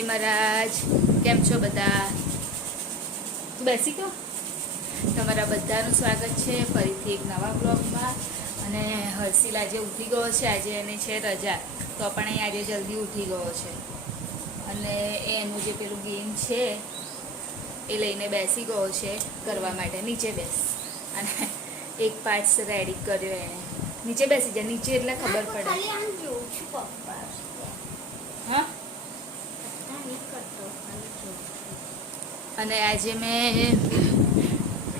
જય મહારાજ. કેમ છો બધા? બેસી ગયો. તમારા બધાનું સ્વાગત છે ફરીથી એક નવા બ્લોગમાં. અને હર્ષિલ આજે ઉઠી ગયો છે, આજે એને છે રજા, તો પણ અહીં આજે જલ્દી ઉઠી ગયો છે અને એનું જે પેલું ગેમ છે એ લઈને બેસી ગયો છે કરવા માટે. નીચે બેસ. અને એક પાર્ટ્સ રેડી કર્યો એણે. નીચે બેસી જાય. નીચે એટલે ખબર પડે. હા. અને આજે મેં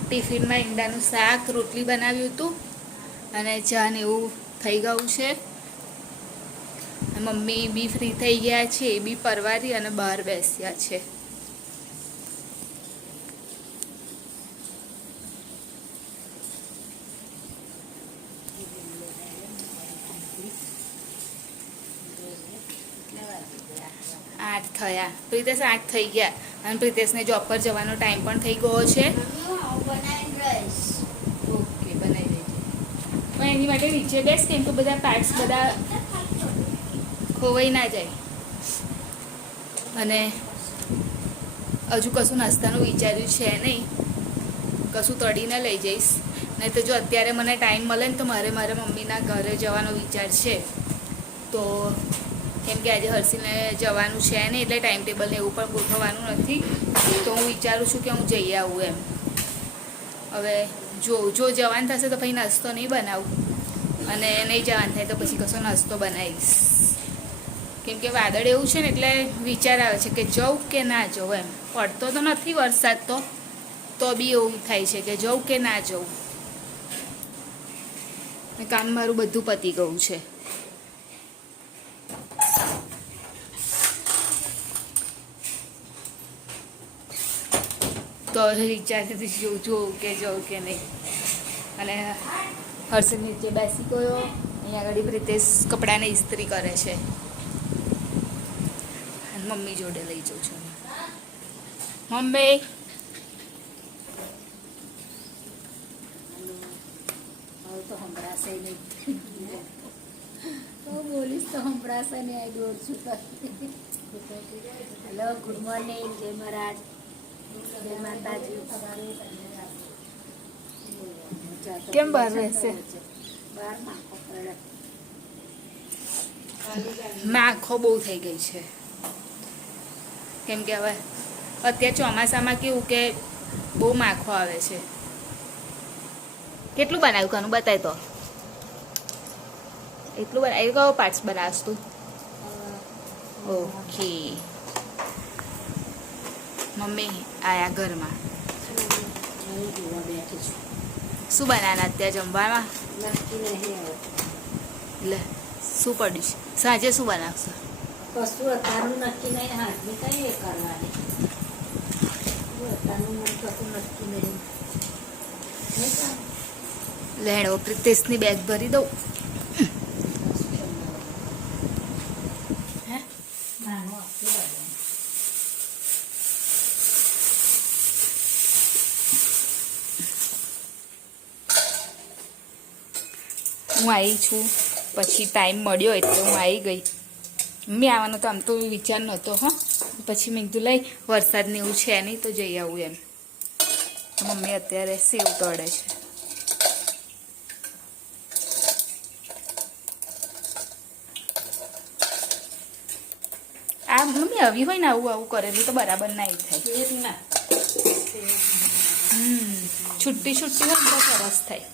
ટિફિનમાં ઈંડાનું શાક રોટલી બનાવ્યું હતું અને ચા ને એવું થઈ ગયું છે. મમ્મી બી ફ્રી થઈ ગયા છે, એ બી પરવારી અને બહાર બેસ્યા છે. આઠ થયા. પ્રિતેશ 8 થઈ ગયા અને પ્રિતેશને જોબ પર જવાનો ટાઈમ પણ થઈ ગયો છે. ઓકે, બનાવી દેજે. પણ એની માટે નીચે બેસ, કેમ કે બધા પાર્ટ્સ બધા ખોવાઈ ના જાય. અને હજુ કશું નાસ્તાનું વિચાર્યું છે નહીં, કશું તળીને લઈ જઈશ. નહીં તો જો અત્યારે મને ટાઈમ મળે ને તો મારે મારા મમ્મીના ઘરે જવાનો વિચાર છે. તો કેમ કે આજે હર્ષિલને જવાનું છે ને, એટલે ટાઈમ ટેબલને એવું પણ ગોઠવવાનું નથી. તો હું વિચારું છું કે હું જઈ આવું એમ. હવે જો જવાનું થશે તો પછી નાસ્તો નહીં બનાવું, અને નહીં જવાનું થાય તો પછી કશો નાસ્તો બનાવીશ. કેમ કે વાદળ એવું છે ને એટલે વિચાર આવે છે કે જવું કે ના જવું એમ. પડતો તો નથી વરસાદ, તો બી એવું થાય છે કે જવું કે ના જવું. કામ મારું બધું પતી ગયું છે. તો વિચારતી જોઉં કે જવું કે નહીં. અને હર્ષિલ નીચે બેસી ગયો. અહીંયા આગળ પ્રિતેશ કપડાને ઇસ્ત્રી કરે છે. અને મમ્મી જોડે લઈ જાઉં છું. મમ્મી તો સંભળાશે નહીં. તો બોલીશ તો સંભળાશે ને. આ દોડ છું. Hello, good morning. જય મહારાજ, જય માતાજી. કેમ બહાર રહેશે? બહાર નાખો પડે. માખો બહુ થઈ ગઈ છે. કેમ કે હવે અત્યારે ચોમાસામાં કેવું કે બહુ માખો આવે છે. કેટલું બનાવ્યું કાનું બતાય તો. એટલું બનાવ્યું. કયો પાર્ટ્સ બનાવશ તું? ઓકે. મમ્મી આયા ઘરમાં. બેઠી છું. શું બનાવવાના અત્યારે જમવામાં? નક્કી નહીં. લે, શું પડ્યું છે? સાંજે શું બનાવશો? કશું અત્યારનું નક્કી નહીં. હાથની કઈ એ કરવાની. અત્યારનું મને કશું નક્કી નહીં. લેણો પ્રિતેશની બેગ ભરી દઉં. હે? હું આવી છું, પછી ટાઈમ મળ્યો એટલે હું આવી ગઈ. મમ્મી આવવાનો તો આમ તો વિચાર નહોતો. હા, પછી મેં કીધું લઈ, વરસાદને એવું છે નહીં તો જઈ આવું એમ. મમ્મી અત્યારે સેવ તળે છે. આ મમ્મી આવી હોય ને આવું કરેલું તો બરાબર ના થાય. છુટ્ટી હોય તો સરસ થાય.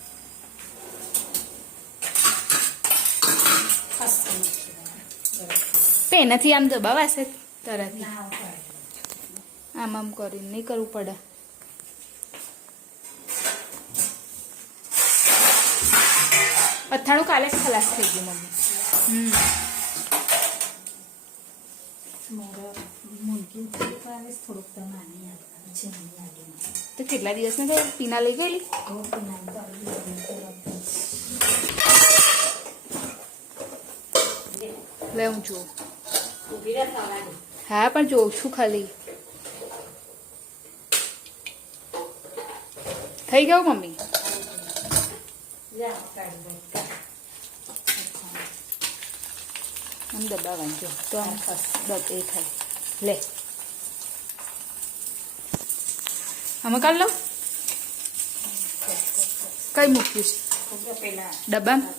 તો એનાથી આમ દબાવાશે તરત. આમ કરીને નહીં કરવું પડે. અથાણું કાલે જ ખલાસ થઈ ગયું મમ્મી. તો કેટલા દિવસ ને તો પીના લઈ ગયેલી. લે હું જોઉં. હા, પણ જોઉં છું ખાલી. થઈ ગયું મમ્મી? આમ દબાવવાનું જો તો આમ એ થાય. લે આમાં કાઢ લો. કઈ મૂક્યું છે પેલા ડબ્બામાં?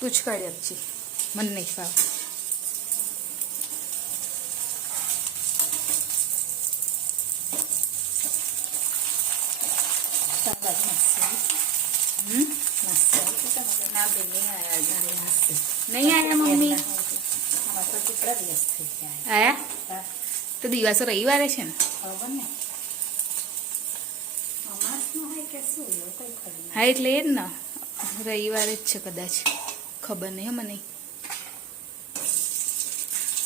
તું જ કાઢી આપજી, મને નહીં ફાવે. ના બેન નહીં આવ્યા નહીં આયા મમ્મી? તો કેટલા દિવસ થઈ ગયા આયા તો દિવસો રવિવારે છે ને? ખબર ને અમાસનું હોય કે શું એવું કંઈ ખબર હા એટલે એ જ ને, રવિવારે જ છે કદાચ, ખબર નહીં હે મને.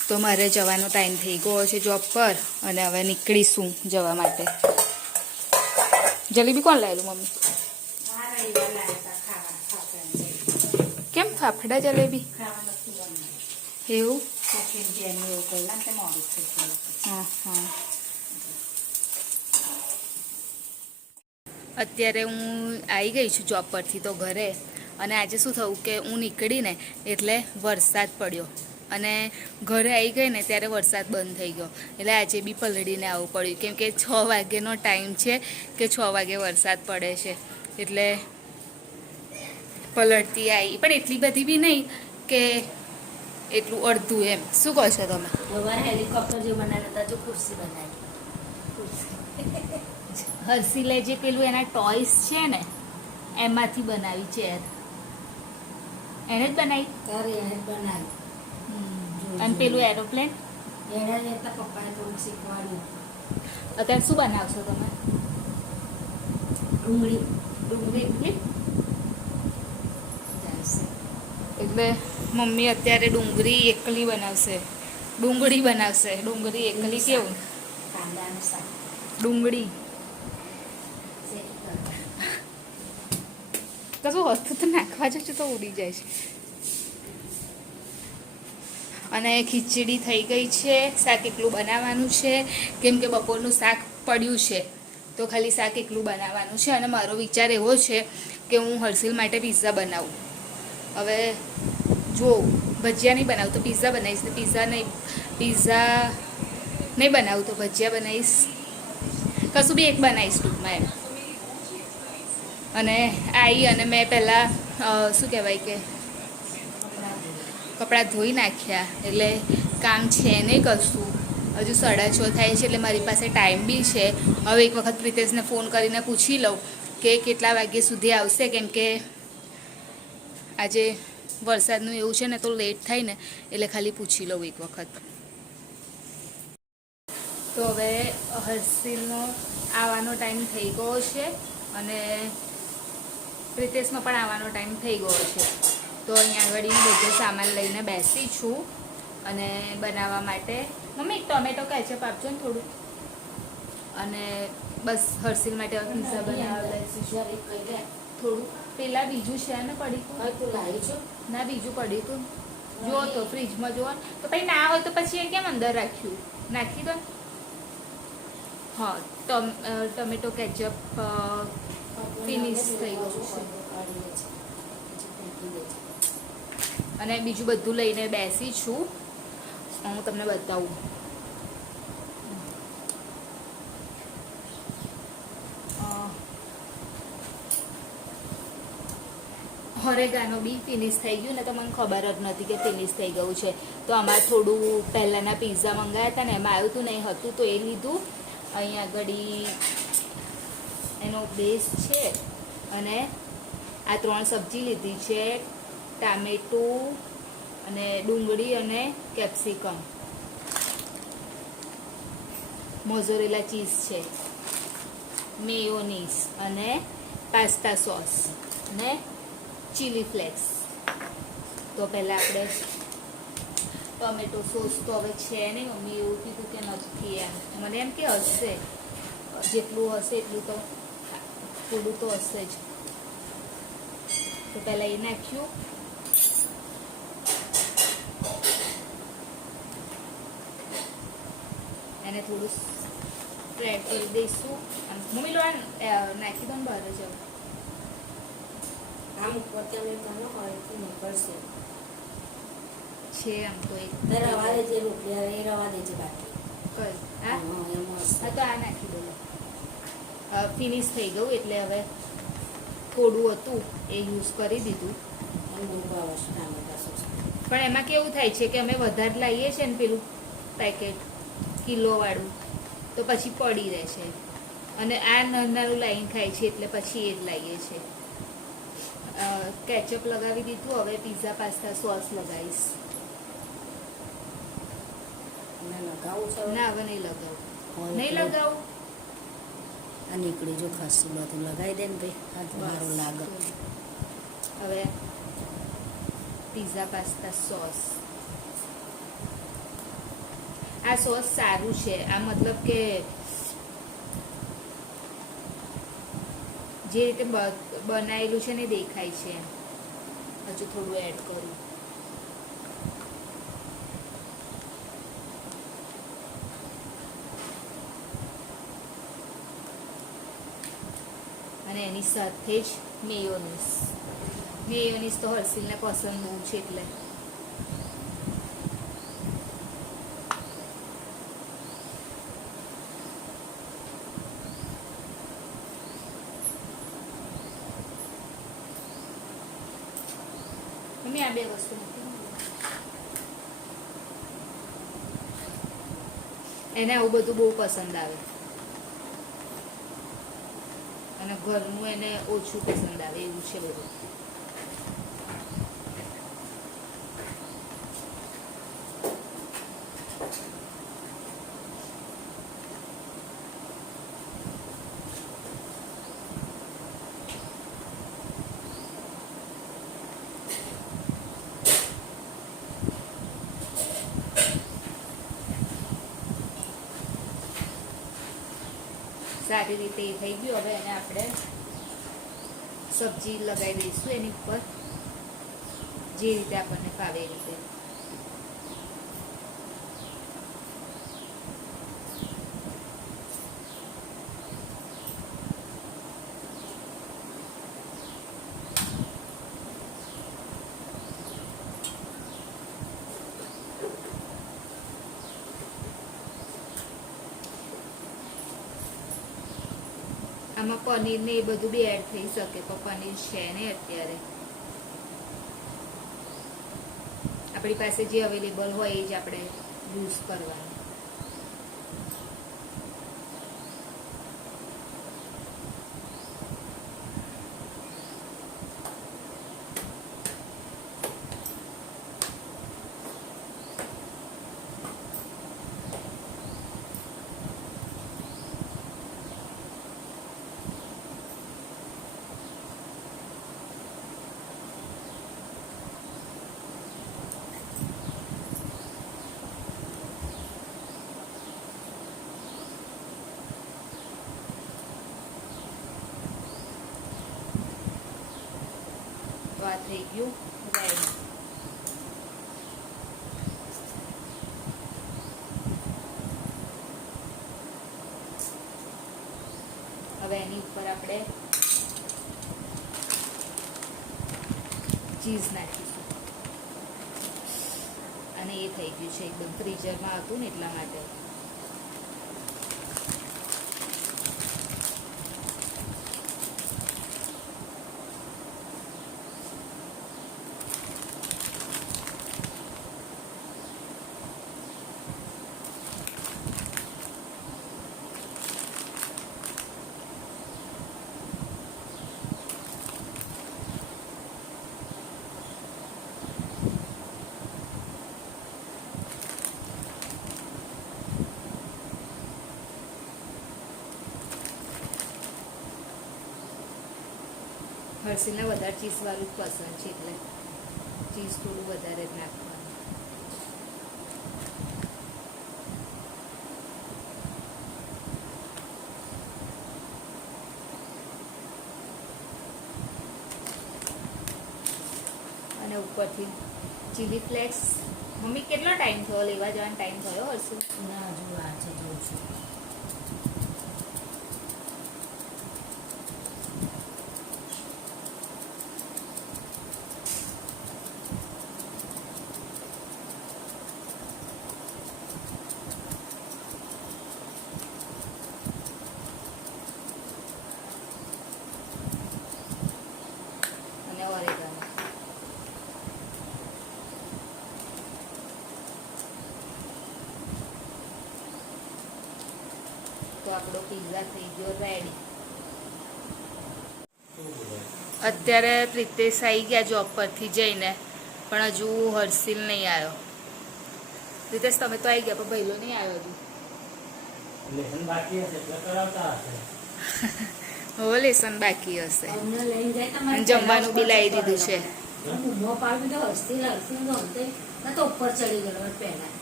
તો મારે જવાનો ટાઈમ થઈ ગયો છે જોબ પર અને હવે નીકળીશું જવા માટે. જલેબી કોણ લાવેલું મમ્મી? આ રવિવાર લાવ્યા હતા ખાવા ખાવા કેમ ફાફડા જલેબી? ખાવા નથી બનાવ્યું એવું? કોફી જેનું એવું પહેલાં તે મોડું થઈ ગયું હા હા. અત્યારે હું આવી ગઈ છું જોબ પરથી તો ઘરે, અને આજે શું થયું કે હું નીકળીને એટલે વરસાદ પડ્યો અને ઘરે આવી ગઈ ને ત્યારે વરસાદ બંધ થઈ ગયો. એટલે આજે બી પલળીને આવવું પડ્યું, કેમ કે 6 વાગ્યાનો ટાઈમ છે કે 6 વાગે વરસાદ પડે છે. એટલે પલળતી આવી, પણ એટલી બધી બી નહીં કે એટલું અડધું એમ. શું કહો છો તમે? સવારે હેલિકોપ્ટર જે બનાવ્યા હતા જો ખુરશી બનાવી ખુરશી હર્ષિલે જે પેલું એના ટોયસ છે ને એમાંથી બનાવી ચેર, એને જ બનાવી. ત્યારે એને બનાવી અને પેલું એરોપ્લેન એને લેતા પપ્પાએ થોડુંક શીખવાડ્યું. અત્યારે શું બનાવશો તમે? ડુંગળી ડુંગળી. ચાલશે એટલે મમ્મી અત્યારે ડુંગળી એકલી બનાવશે, ડુંગળી બનાવશે. ડુંગળી એકલી કેવું? કાંદાનું શાક ડુંગળી કશું હતું તો નાખવા જશું તો ઉડી જાય છે. અને ખીચડી થઈ ગઈ છે, શાક એકલું બનાવવાનું છે કેમ કે બપોરનું શાક પડ્યું છે તો ખાલી શાક એકલું બનાવવાનું છે. અને મારો વિચાર એવો છે કે હું હર્ષિલ માટે પિઝા બનાવું. હવે જો ભજીયા નહીં બનાવું તો પિઝા બનાવીશ, તો પિઝા નહીં બનાવું તો ભજીયા બનાવીશ, કશું બી એક બનાવીશ ટૂંકમાં એમ. અને આવી અને મેં પહેલાં શું કહેવાય કે કપડાં ધોઈ નાખ્યા, એટલે કામ છે નહીં કશું. હજુ 6:30 થાય છે એટલે મારી પાસે ટાઈમ બી છે. હવે એક વખત પ્રિતેશને ફોન કરીને પૂછી લઉં કે કેટલા વાગ્યા સુધી આવશે, કેમ કે આજે વરસાદનું એવું છે ને તો લેટ થાય ને એટલે ખાલી પૂછી લઉં એક વખત. તો હવે હર્ષિલનો આવવાનો ટાઈમ થઈ ગયો છે અને પ્રિતેશનો પણ આવવાનો ટાઈમ થઈ ગયો છે. તો અહીંયા આગળ બધો સામાન લઈને બેસી છું અને બનાવવા માટે. મમ્મી ટોમેટો કેચઅપ આપજો ને થોડું. અને બસ હર્ષિલ માટે પિઝા બનાવવા બેસી છું થોડું. પેલા બીજું છે ને પડી તું લાવી છો ના, બીજું પડી તું જુઓ તો ફ્રીજમાં જુઓ તો પછી ના હોય તો પછી એ કેમ અંદર રાખ્યું? નાખી દો. હા, ટમેટો કેચઅપ ફિનિશ થઈ ગયું છે અને બીજું બધું લઈને બેસી છું. હું તમને બતાવું. ઓરેગાનો બી ફિનિશ થઈ ગયું ને તો મને ખબર જ નથી કે ફિનિશ થઈ ગયું છે. તો આમાં થોડું પહેલાંના પિઝા મંગાવ્યા હતા ને એમાં આવ્યું હતું નહીં હતું તો એ લીધું. અહીંયા આગળ એનો બેઝ છે અને આ 3 સબ્જી લીધી છે, ટામેટું અને ડુંગળી અને કેપ્સિકમ, મોઝરેલા ચીઝ છે, મેયોનીઝ અને પાસ્તા સોસ અને ચીલી ફ્લેક્સ. તો પહેલાં આપણે ટોમેટો સોસ તો હવે છે નહીં, મમ્મી એવું કીધું કે નથી એમ. મને એમ કે હશે, જેટલું હશે એટલું તો થોડું તો હશે જ. તો પહેલાં એ નાખ્યું એને થોડું સ્પ્રેડ કરી દઈશું. મમ્મી લો નાખી દો ને બહાર જ આમ ઉપર તમે કરો હોય તો નીકળશે. છે આમ તો એક રવા દેજે રોટલી એ રવા દેજે બાકી. કઈ હા એમાં હા તો આ નાખી દો. ફિનિશ થઈ ગયું એટલે હવે થોડું હતું એ યુઝ કરી દીધું. પણ એમાં કેવું થાય છે કે અમે વધારે લાવીએ છીએ ને પેલું પેકેટ કિલોવાળું તો પછી પડી રહે છે અને આ નાનું લાઈન ખાય છે એટલે પછી એ જ લાવીએ છીએ. કેચઅપ લગાવી દીધું. હવે પીઝા પાસ્તા સોસ લગાવીશ. ના હવે નહીં લગાવું. નહીં લગાવું. આ નીકળી જો ખાસું બધું લગાવી દે ને ભાઈ સારું લાગે. હવે પીઝા પાસ્તા સોસ. આ સોસ સારું છે. આ મતલબ કે જે રીતે બનાવેલું છે ને દેખાય છે. હજુ થોડું એડ કરું. અને એની સાથે જ મેયોનીઝ. મેયોનીઝ તો હર્ષિલને પસંદ બહુ છે એટલે મમ્મી આ બે વસ્તુ નથી. એને આવું બધું બહુ પસંદ આવે અને ઘરનું એને ઓછું પસંદ આવે એવું છે બધું. સારી રીતે એ થઈ ગયું. હવે એને આપણે સબ્જી લગાવી દઈશું એની ઉપર જે રીતે આપણને ફાવે એ રીતે. આમાં પનીર ને એ બધું બી એડ થઈ શકે પણ પનીર છે ને અત્યારે આપણી પાસે જે અવેલેબલ હોય એ જ આપણે યુઝ કરવાનું. આ થઈ ગયું રેડ. હવે એની ઉપર આપણે ચીઝ નાખીશું અને એ થઈ ગયું છે એકદમ. ફ્રીઝરમાં હતું ને એટલા માટે. હર્ષિલને વધારે ચીઝવાળું જ પસંદ છે એટલે ચીઝ થોડું વધારે જ નાખવાનું. અને ઉપરથી ચીલી ફ્લેક્સ મમ્મી કેટલો ટાઈમ થયો લેવા જવાનો ટાઈમ થયો હશે? ના હજુ વાર છે, જોઉં છું. અને ઓરેગાનો. તો આપણો પિઝા થઈ ગયો રેડી. અત્યારે પ્રિતેશ આવી ગયા જોબ પરથી જઈને, પણ હજુ હર્ષિલ નહીં આવ્યો. પ્રિતેશ તમે તો આવી ગયા પણ ભૈલો નહીં આવ્યો હજુ. લેસન બાકી હશે એટલે કરાવતા હશે. હવે લેસન બાકી હશે. અમને લઈને જાય તમારે અને જમવાનું બી લાવી દીધું છે. બૂમો પાડવી તો હસતી તો ઉપર ચડી ગયો પહેલા.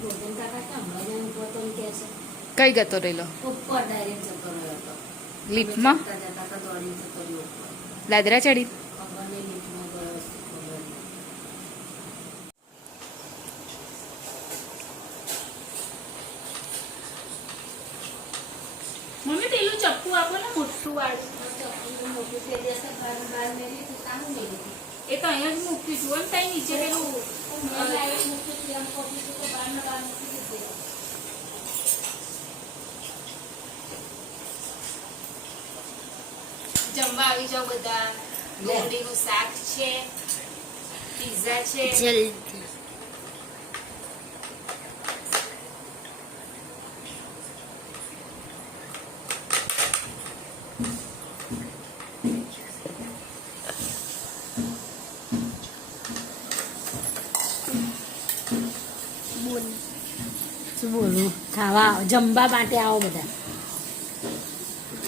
ગોવિંદ કાકા કે હમણાં જ ઉપર તો એમ કહે છે કઈ ગતો રહેલો? ઉપર ડાયરેક્ટ જતો રહ્યો હતો. લિફ્ટમાં? જતા જતા તો દોડીને જતો રહ્યો ઉપર. દાદરા ચડી? ખબર નહીં લિફ્ટમાં ગયો હશે, ખબર નહીં. મમ્મી પેલું ચપ્પુ આપો ને મોટું વાળું. ચપ્પુનું મોટું થઈ જશે, બહાર મેલી તો સારું મેલી હતી. એ તો અહીંયા જ મૂક્યું છું અને ત્યાં નીચે પેલું મેં લાવી મૂક્યું હતું, એમ કોપી તો બહારના બહાર મૂકી દીધી. જમવા આવી જાવ બધા. ડુંગળીનું શાક છે, પીઝા છે. જલ્દી શું બોલું? ખાવા જમવા માટે આવો બધા.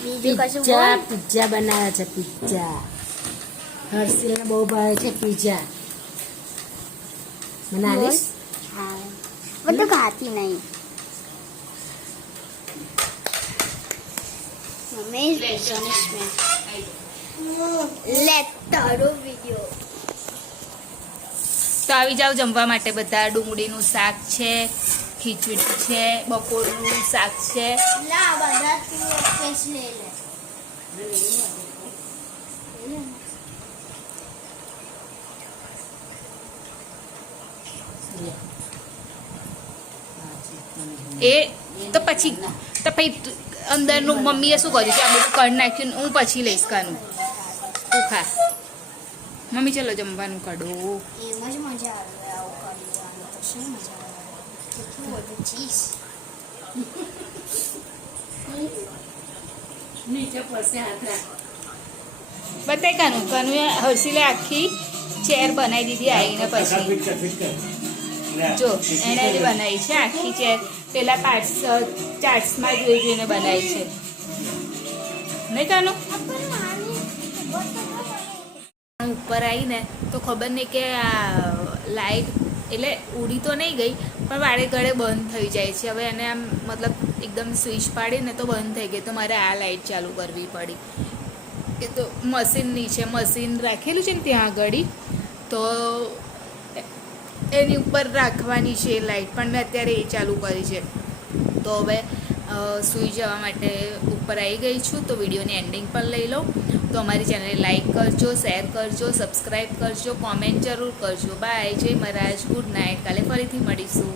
બીજું કશું પિઝા બોલ. પિઝા બનાવ્યા છે, પિઝા. હર્ષિલને બહુ ભાવે છે પિઝા. બનાવીશ? હા બધું ખાતી નહીં મમ્મી લે તારો વિડિયો તો આવી જાવ જમવા માટે બધા. ડુંગળીનું શાક છે, ખીચડી છે, બપોરનું શાક છે. ના બધા તું પેસ લે લે એ તો પછી અંદરનું મમ્મીએ શું કર્યું કે આ બધું કરી નાખ્યું ને હું પછી લઈશ કાનું. તું ખા મમ્મી. ચલો જમવાનું કાઢો. એમ જ મજા આવે આવું કરવાનું તો શું મજા આવે કેટલું બધું ચીઝ નીચે પડશે હાથ રાખ. બતાય કાનું. કાનુએ હર્ષિલે આખી ચેર બનાવી દીધી આવીને પછી. જો એણે જ બનાવી છે આખી ચેર. પેલા ચાર્ટ્સમાં જોઈ જોઈને બનાવી છે નહીં કાનું? ઉપર આવીને તો ખબર નહીં કે આ લાઈટ એટલે ઉડી તો નહીં ગઈ પણ વાળે ગળે બંધ થઈ જાય છે. હવે એને આમ મતલબ એકદમ સ્વિચ પાડીને તો બંધ થઈ ગઈ, તો મારે આ લાઈટ ચાલુ કરવી પડી. એ તો મશીન નીચે મશીન રાખેલું છે ને ત્યાં આગળ, તો એની ઉપર રાખવાની છે લાઈટ, પણ મેં અત્યારે એ ચાલુ કરી છે. તો હવે સૂઈ જવા માટે ઉપર આવી ગઈ છું. તો વિડીયોની એન્ડિંગ પણ લઈ લઉં. તો અમારી ચેનલને લાઈક કરજો, શેર કરજો, સબસ્ક્રાઈબ કરજો, કોમેન્ટ જરૂર કરજો. બાય. જય મહારાજ. Good night. કાલે ફરીથી મળીશું.